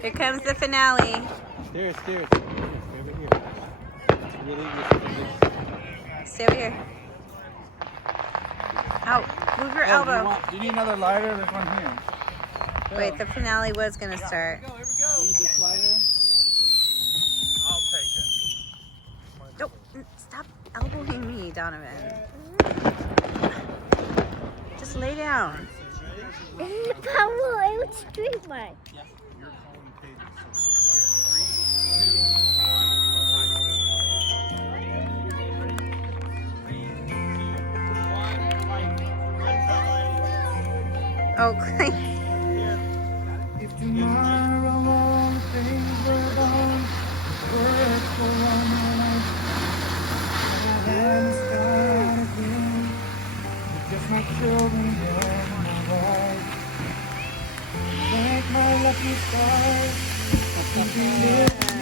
Here comes the finale. Stairs. Over here. Really, Stay over here. Out. Move your elbow. Do you need another lighter? There's one here. Wait, the finale was going to start. Here we go. Need this lighter? I'll take it. Nope. Stop elbowing me, Donovan. Just lay down. Pablo, it was straight line. You're calling pages. So here, 3, 2, 1, fight. Oh, great. If tomorrow all things were gone, words for one night, and I had to start again, with just my children and my wife. Thank my lucky stars, I think we live.